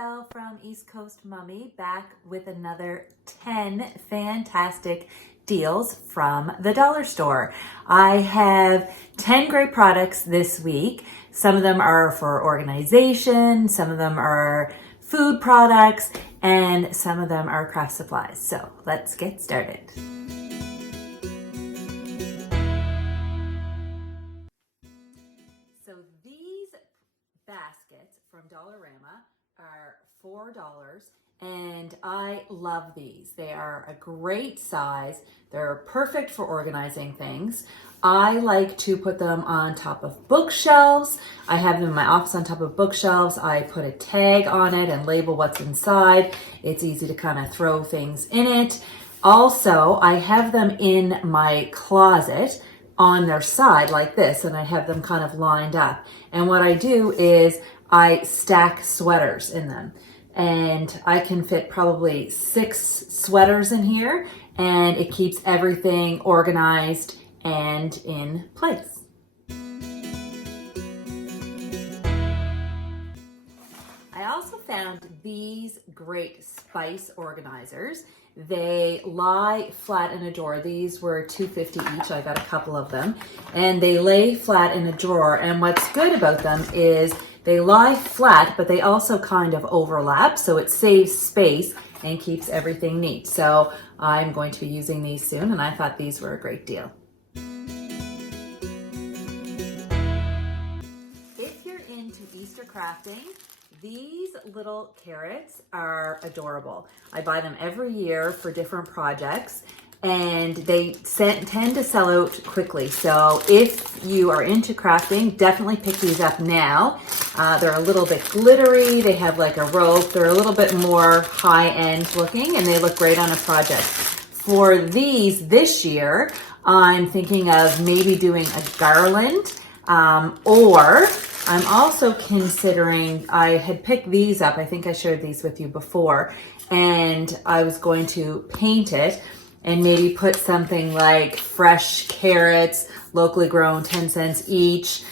Belle from East Coast Mummy back with another 10 fantastic deals from the dollar store. I have 10 great products this week. Some of them are for organization, some of them are food products, and some of them are craft supplies. So let's get started. So these baskets from Dollarama are $4 and I love these. They are a great size. They're perfect for organizing things. I like to put them on top of bookshelves. I have them in my office on top of bookshelves. I put a tag on it and label what's inside. It's easy to kind of throw things in it. Also, I have them in my closet on their side like this, and I have them kind of lined up. And what I do is I stack sweaters in them. And I can fit probably 6 sweaters in here, and it keeps everything organized and in place. I also found these great spice organizers. They lie flat in a drawer. These were $2.50 each. I got a couple of them, and they lay flat in a drawer. And what's good about them is they lie flat, but they also kind of overlap, so it saves space and keeps everything neat. So I'm going to be using these soon, and I thought these were a great deal. If you're into Easter crafting, these little carrots are adorable. I buy them every year for different projects, and they tend to sell out quickly. So if you are into crafting, definitely pick these up now. They're a little bit glittery. They have like a rope. They're a little bit more high-end looking, and they look great on a project. For these this year, I'm thinking of maybe doing a garland, or I'm also considering, I had picked these up. I think I shared these with you before, and I was going to paint it and maybe put something like fresh carrots, locally grown, 10 cents each.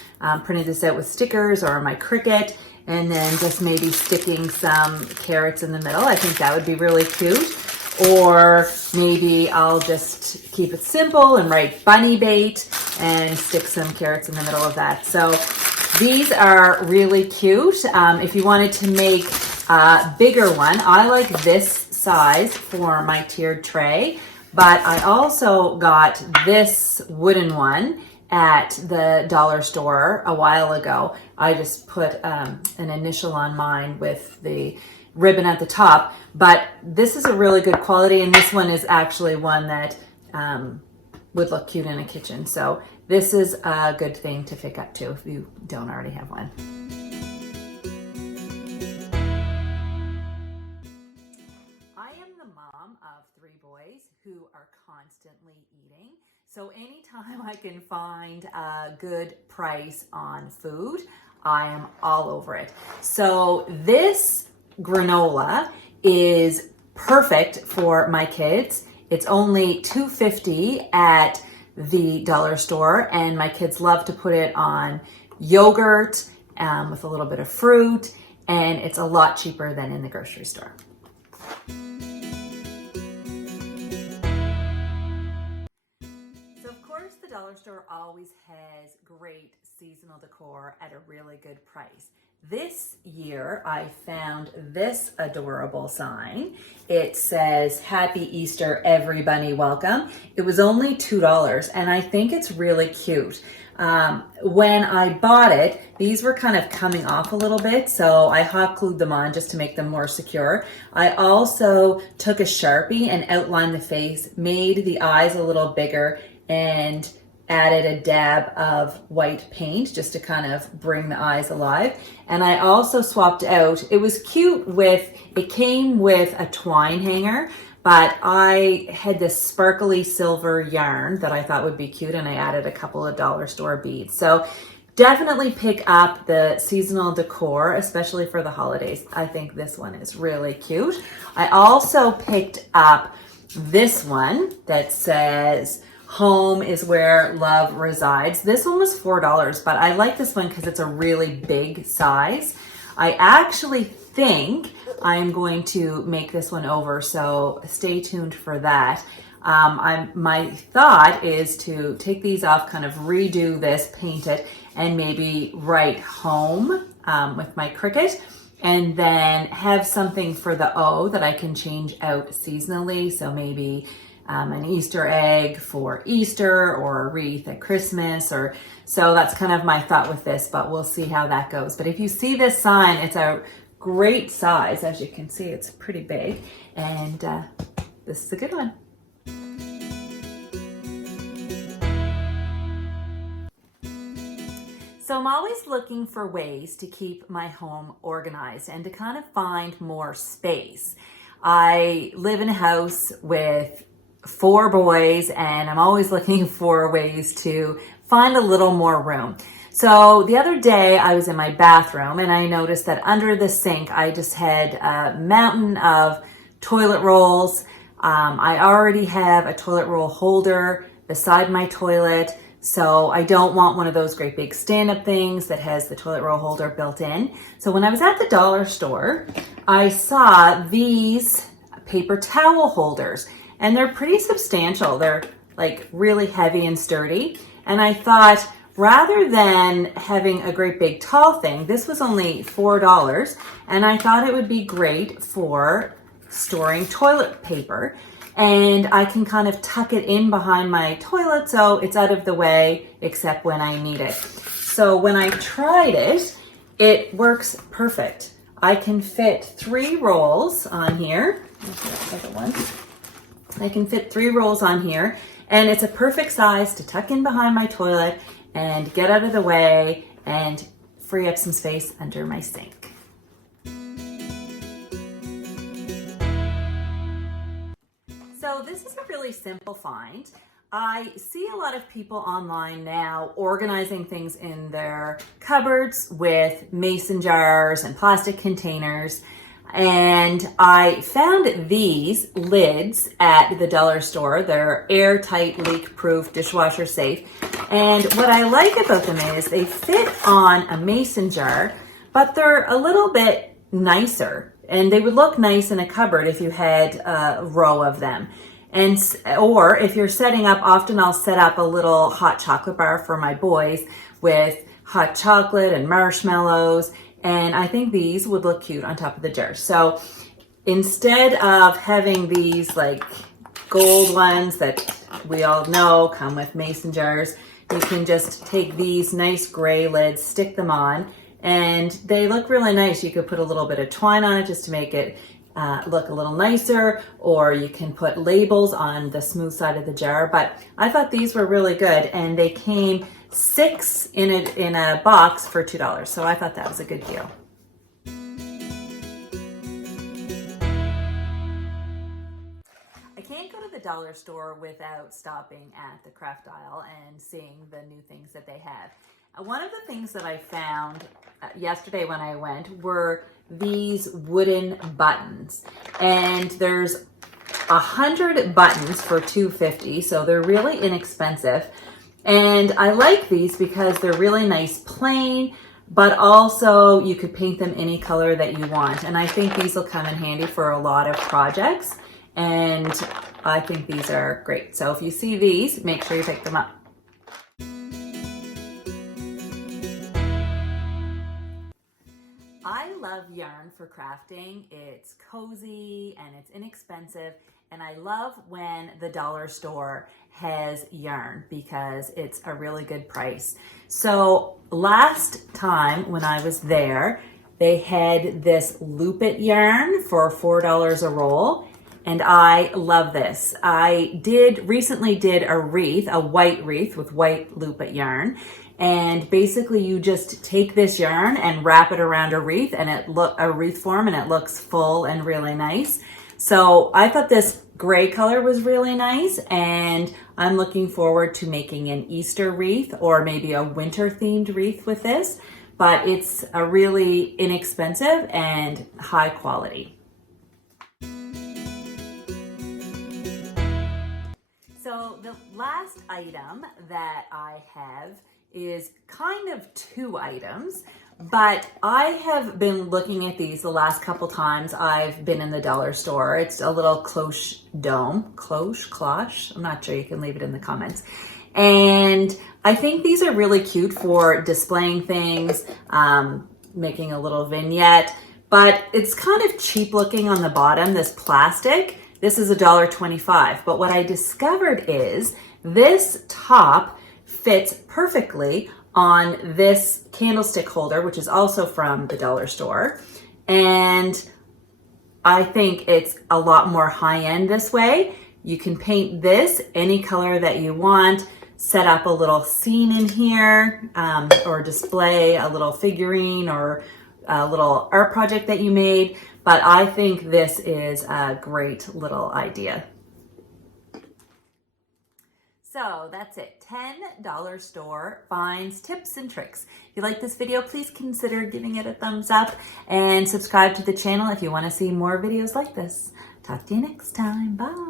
Printed this out with stickers or my Cricut, and then just maybe sticking some carrots in the middle. I think that would be really cute. Or maybe I'll just keep it simple and write bunny bait and stick some carrots in the middle of that. So these are really cute. If you wanted to make a bigger one, I like this size for my tiered tray, but I also got this wooden one at the dollar store a while ago. I just put an initial on mine with the ribbon at the top, but this is a really good quality, and this one is actually one that would look cute in a kitchen. So this is a good thing to pick up too if you don't already have one. I am the mom of 3 boys who are constantly eating. So anytime I can find a good price on food, I am all over it. So this granola is perfect for my kids. It's only $2.50 at the dollar store, and my kids love to put it on yogurt with a little bit of fruit, and it's a lot cheaper than in the grocery store. The dollar store always has great seasonal decor at a really good price. This year I found this adorable sign. It says, "Happy Easter, every bunny welcome." It was only $2, and I think it's really cute. When I bought it, these were kind of coming off a little bit, so I hot glued them on just to make them more secure. I also took a Sharpie and outlined the face, made the eyes a little bigger, and added a dab of white paint just to kind of bring the eyes alive. And I also swapped out, it was cute it came with a twine hanger, but I had this sparkly silver yarn that I thought would be cute, and I added a couple of dollar store beads. So definitely pick up the seasonal decor, especially for the holidays. I think this one is really cute. I also picked up this one that says, "Home is where love resides." This one was $4, but I like this one because it's a really big size. I actually think I'm going to make this one over, so stay tuned for that. My thought is to take these off, kind of redo this, paint it, and maybe write home with my Cricut, and then have something for the O that I can change out seasonally. So maybe an Easter egg for Easter, or a wreath at Christmas, or so that's kind of my thought with this, but we'll see how that goes. But if you see this sign, it's a great size. As you can see, it's pretty big, and this is a good one. So I'm always looking for ways to keep my home organized and to kind of find more space. I live in a house with 4 boys, and I'm always looking for ways to find a little more room. So the other day I was in my bathroom and I noticed that under the sink I just had a mountain of toilet rolls. I already have a toilet roll holder beside my toilet, so I don't want one of those great big stand-up things that has the toilet roll holder built in. So when I was at the dollar store, I saw these paper towel holders, and they're pretty substantial. They're like really heavy and sturdy. And I thought, rather than having a great big tall thing, this was only $4, and I thought it would be great for storing toilet paper. And I can kind of tuck it in behind my toilet so it's out of the way except when I need it. So when I tried it, it works perfect. I can fit 3 rolls on here. Here's the other one. I can fit 3 rolls on here, and it's a perfect size to tuck in behind my toilet and get out of the way and free up some space under my sink. So this is a really simple find. I see a lot of people online now organizing things in their cupboards with mason jars and plastic containers. And I found these lids at the dollar store. They're airtight, leak-proof, dishwasher safe. And what I like about them is they fit on a mason jar, but they're a little bit nicer. And they would look nice in a cupboard if you had a row of them. Or if you're setting up, often I'll set up a little hot chocolate bar for my boys with hot chocolate and marshmallows. And I think these would look cute on top of the jar. So instead of having these like gold ones that we all know come with mason jars, you can just take these nice gray lids, stick them on, and they look really nice. You could put a little bit of twine on it just to make it look a little nicer, or you can put labels on the smooth side of the jar. But I thought these were really good, and they came 6 in a box for $2. So I thought that was a good deal. I can't go to the dollar store without stopping at the craft aisle and seeing the new things that they have. One of the things that I found yesterday when I went were these wooden buttons, and there's 100 buttons for $2.50, so they're really inexpensive. And I like these because they're really nice plain, but also you could paint them any color that you want. And I think these will come in handy for a lot of projects, and I think these are great. So if you see these, make sure you pick them up. I love yarn for crafting. It's cozy and it's inexpensive, and I love when the dollar store has yarn because it's a really good price. So last time when I was there, they had this Loop It yarn for $4 a roll, and I love this. I recently did a wreath, a white wreath with white Loop It yarn. And basically you just take this yarn and wrap it around a wreath, and a wreath form, and it looks full and really nice. So I thought this gray color was really nice, and I'm looking forward to making an Easter wreath or maybe a winter themed wreath with this, but it's a really inexpensive and high quality. So the last item that I have is kind of 2 items. But I have been looking at these the last couple times I've been in the dollar store. It's a little Cloche Dome, Cloche, I'm not sure, you can leave it in the comments. And I think these are really cute for displaying things, making a little vignette, but it's kind of cheap looking on the bottom, this plastic. This is $1.25, but what I discovered is this top fits perfectly on this candlestick holder, which is also from the dollar store. And I think it's a lot more high-end this way. You can paint this any color that you want, set up a little scene in here, or display a little figurine or a little art project that you made. But I think this is a great little idea. So that's it, 10 dollar store finds, tips, and tricks. If you like this video, please consider giving it a thumbs up and subscribe to the channel if you want to see more videos like this. Talk to you next time. Bye.